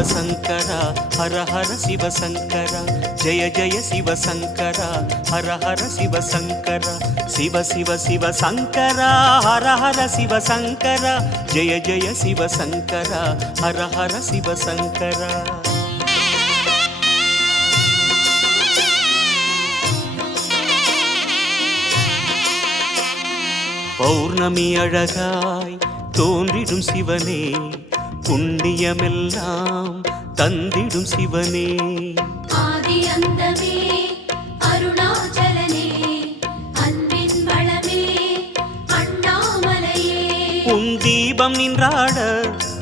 சிவசங்கரா ஹர ஹர சிவசங்கரா ஜெய ஜெய சிவசங்கரா ஹர ஹர சிவசங்கரா சிவ சிவ சிவசங்கரா ஹர ஹர சிவசங்கரா ஜெய ஜெய சிவசங்கரா ஹர ஹர சிவசங்கரா பௌர்ணமி அழகாய் தோன்றிடும் சிவனே புண்ணியமெல்லாம் தந்திடும் சிவனே. ஆதி அந்தமே அருணாச்சலனே அன்பின் வளமே அண்ணாமலையே. உன் தீபம் நின்றாட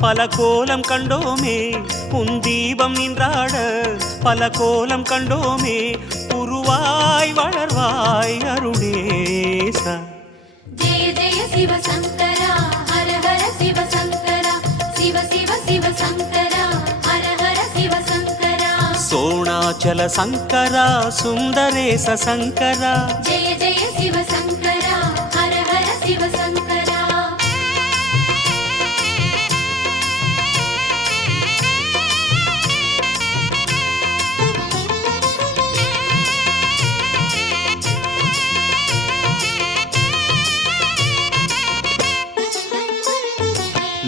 பல கோலம் கண்டோமே. உன் தீபம் நின்றாட பல கோலம் கண்டோமே. உருவாய் வளர்வாய் அருணேசா. ஜெய ஜெய சிவசங்கரா ஹர ஹர சிவசங்கரா. சோணாச்சல சங்கரா சுந்தரேச சங்கரா. ஜெய ஜெய சிவசங்கரா ஹர ஹர சிவசங்கரா.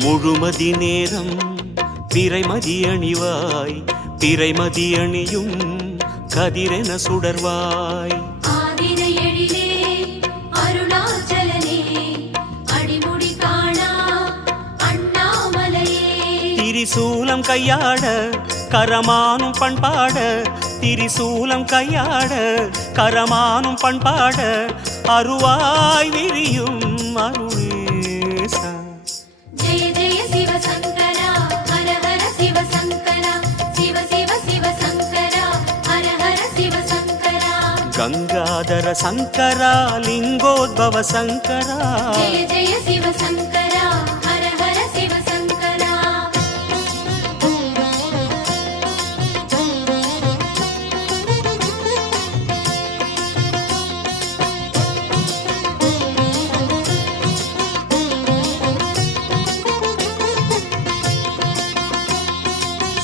முழுமதி நேரம் பிறைமதி அணிவாய் பிறைமதி அணியும் கதிரென சுடர்வாய். திரிசூலம் கையாட கரமானும் பண்பாட திரிசூலம் கையாட கரமானும் பண்பாட அருவாய் விரியும் அருணேசா கங்காதர சங்கரா லிங்கோத்பவ சங்கரா. ஜெய ஜெய சிவசங்கரா ஹர ஹர சிவசங்கரா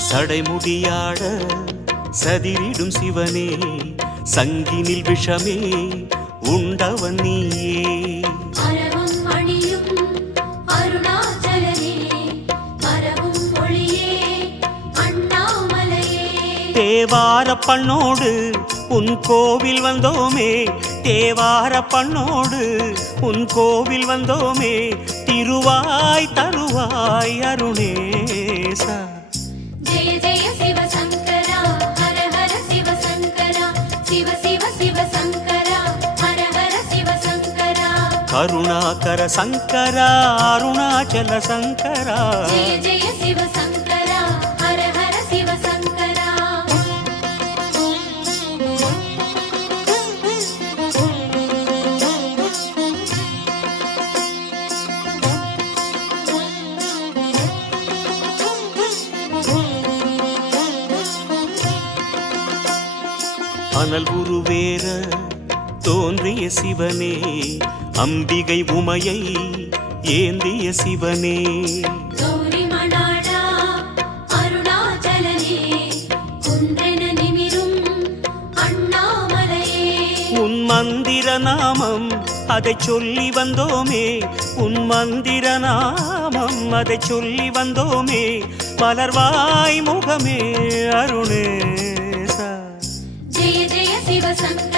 சடைமுடியாட சதிரிடும் சிவனே சங்கினில் விஷமே உண்டவன் நீயே. தேவார பண்ணோடு உன் கோவில் வந்தோமே தேவார பண்ணோடு உன் கோவில் வந்தோமே திருவாய் தருவாய் அருணேசா. ஜெய ஜெய சிவசங்கரா சிவசங்கரா கருணாகர சங்கரா அருணாச்சல சங்கரா ஜெய தோன்றிய சிவனே அம்பிகை உமையை ஏந்திய சிவனே. உன் மந்திர நாமம் அதை சொல்லி வந்தோமே உன் மந்திர நாமம் அதை சொல்லி வந்தோமே மலர்வாய் முகமே அருணேசா ஜெய ஜெய சிவசங்கரா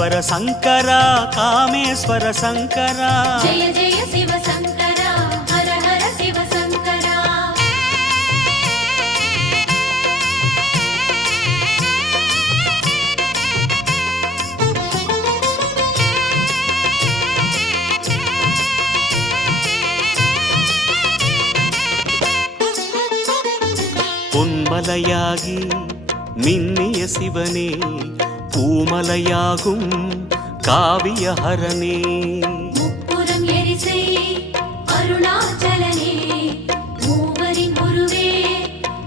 ராமேஸ்வர சங்கரா காமேஸ்வர சங்கரா ஜெய ஜெய சிவசங்கரா ஹர ஹர சிவசங்கரா பொன்மலையாகி மின்னிய சிவனே பூமலையாகும் காவியஹரனே முப்புறம் எரிசை அருணாச்சலனே. மூவரின் குருவே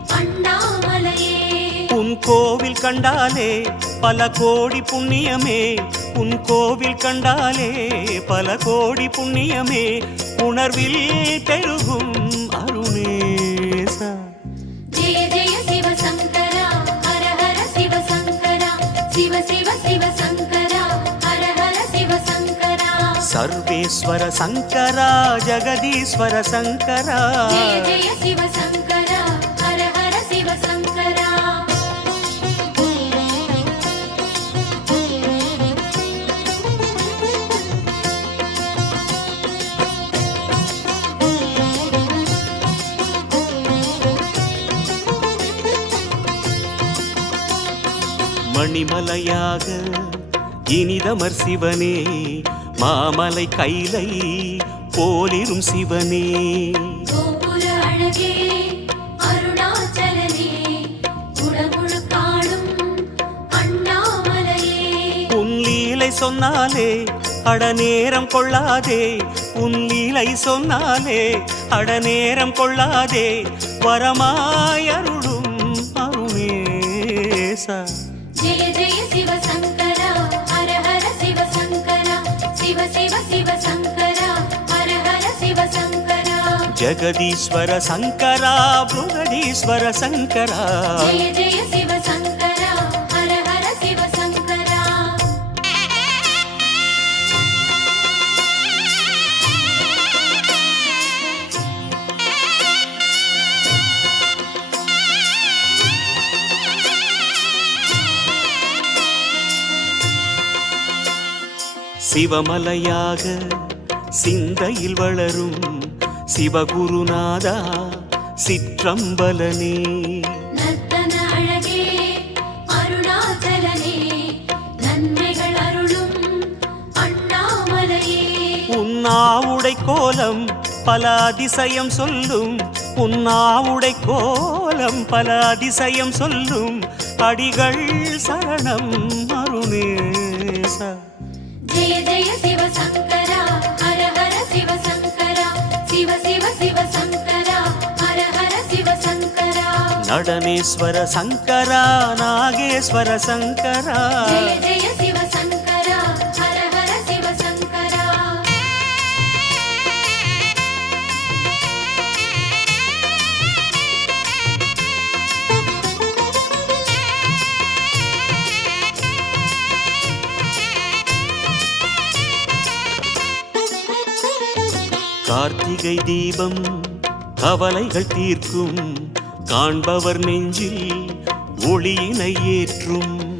அண்ணாமலையே. உன் கோவில் கண்டாலே பல கோடி புண்ணியமே. உன் கோவில் கண்டாலே பல கோடி புண்ணியமே. உணர்வில் பெருகும் சிவ சிவ சிவசங்கரா ஹர ஹர சிவசங்கரா சர்வேஸ்வர சங்கரா மணிமலையாக இனிதமர் சிவனே மாமலை கைலை போலிரும் சிவனே. சொன்னாலே அட நேரம் கொள்ளாதே. உன் லீலை சொன்னாலே அட நேரம் கொள்ளாதே. வரமாய் அருளும் அருணேசா. ஜெய ஜெய சிவசங்கரா ஹர ஹர சிவசங்கரா சிவமலையாக சிந்தையில் வளரும் சிவகுருநாதா சிற்றம்பலனே. உன்னாவுடை கோலம் பல அதிசயம் சொல்லும் உன்னாவுடை கோலம் பல அதிசயம் சொல்லும் அடிகள் சரணம் அருணேசா. நடனேஸ்வர சங்கரா நாகேஸ்வர சங்கரா ஜெய ஜெய சிவசங்கரா கார்த்திகை தீபம் கவலைகள் தீர்க்கும். காண்பவர் நெஞ்சில் ஒளியினை ஏற்றும்.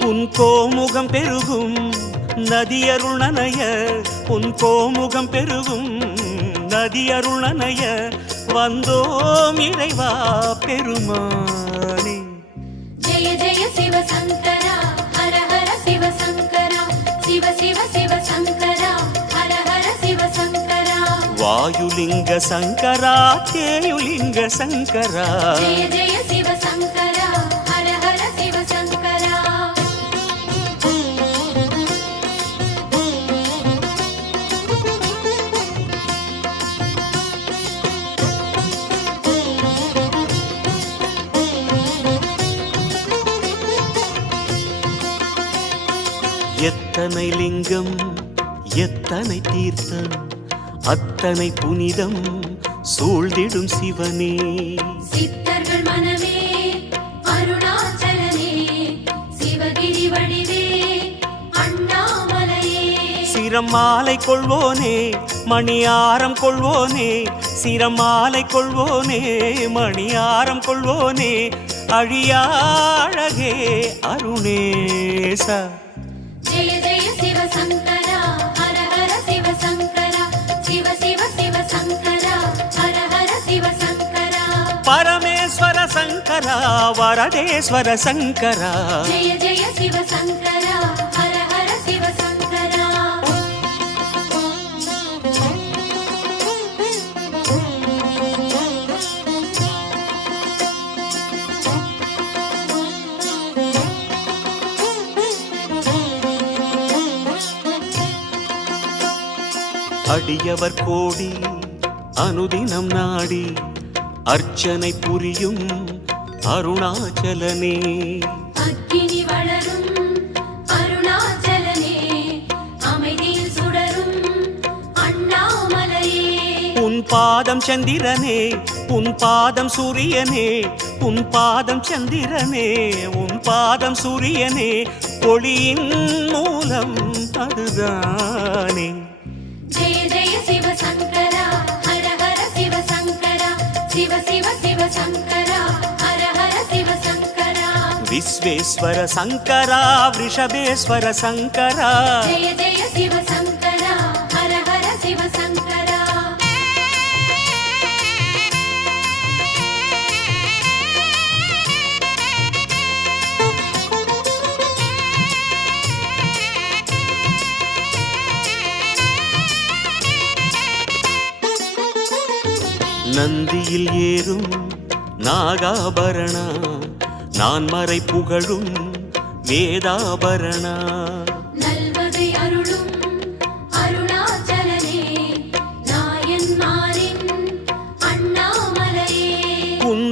உன் கோமுகம் பெருகும் நதியருணனைய உன் கோமுகம் பெருகும் நதியருணனைய வந்தோம் இறைவா பெருமானே. ஜெய ஜெய சிவசங்கரா ஹர ஹர சிவசங்கரா சிவ சிவ சிவசங்கரா ஹர ஹர சிவசங்கரா வாயுலிங்க சங்கரா தேயுலிங்க சங்கரா ஜெய ஜெய சிவசங்கரா எத்தனை லிங்கம் எத்தனை தீர்த்தம் அத்தனை புனிதம் சூழ்ந்திடும் சிவனே. சித்தர்கள் மனமே அருணாச்சலனே சிவகிரி வடிவே அண்ணாமலையே. சிரம் மாலை கொள்வோனே மணியாரம் கொள்வோனே சிரம் மாலை கொள்வோனே மணியாரம் கொள்வோனே அழியா அழகே அருணேசா. சிவசங்கரா ஹர ஹர சிவசங்கரா சிவ சிவ சிவசங்கரா ஹர அடியவர் கோடி அனுதினம் நாடி அர்ச்சனை புரியும் அருணாச்சலனே. அக்கினி வளரும் அருணாச்சலனே அமைதியில் சுடரும் அண்ணாமலையே. உன் பாதம் சந்திரனே உன் பாதம் சூரியனே உன் பாதம் சந்திரனே உன் பாதம் சூரியனே ஒளியின் மூலம் அதுதானே. சிவ சிவ சங்கரா ஹர ஹர சிவ சங்கரா விஸ்வேஸ்வர நந்தியில் ஏறும் நாகாபரணா. நான் மறை புகழும் வேதாபரணா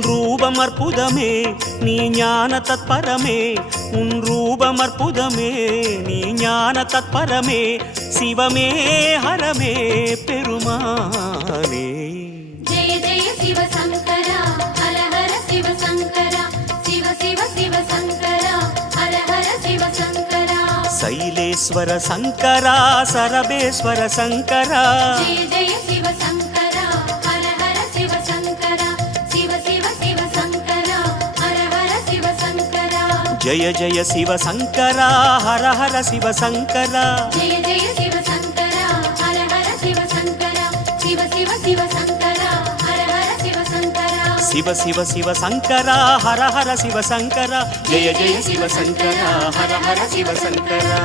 ரூபம் அற்புதமே நீ ஞான தத்பரமே. உன் ரூபம் அற்புதமே நீ ஞான தத்பரமே. சிவமே ஹரமே பெருமானே. ஜெய ஜெய சிவ சங்கரா ஹர ஹர சிவ சங்கரா சிவ சிவ சிவ சங்கரா ஹர ஹர சங்கரா சிவ சிவ சிவ சங்கரா ஹர ஹர சிவ சங்கரா ஜய ஜய சிவ சங்கரா ஹர ஹர சிவ சங்கரா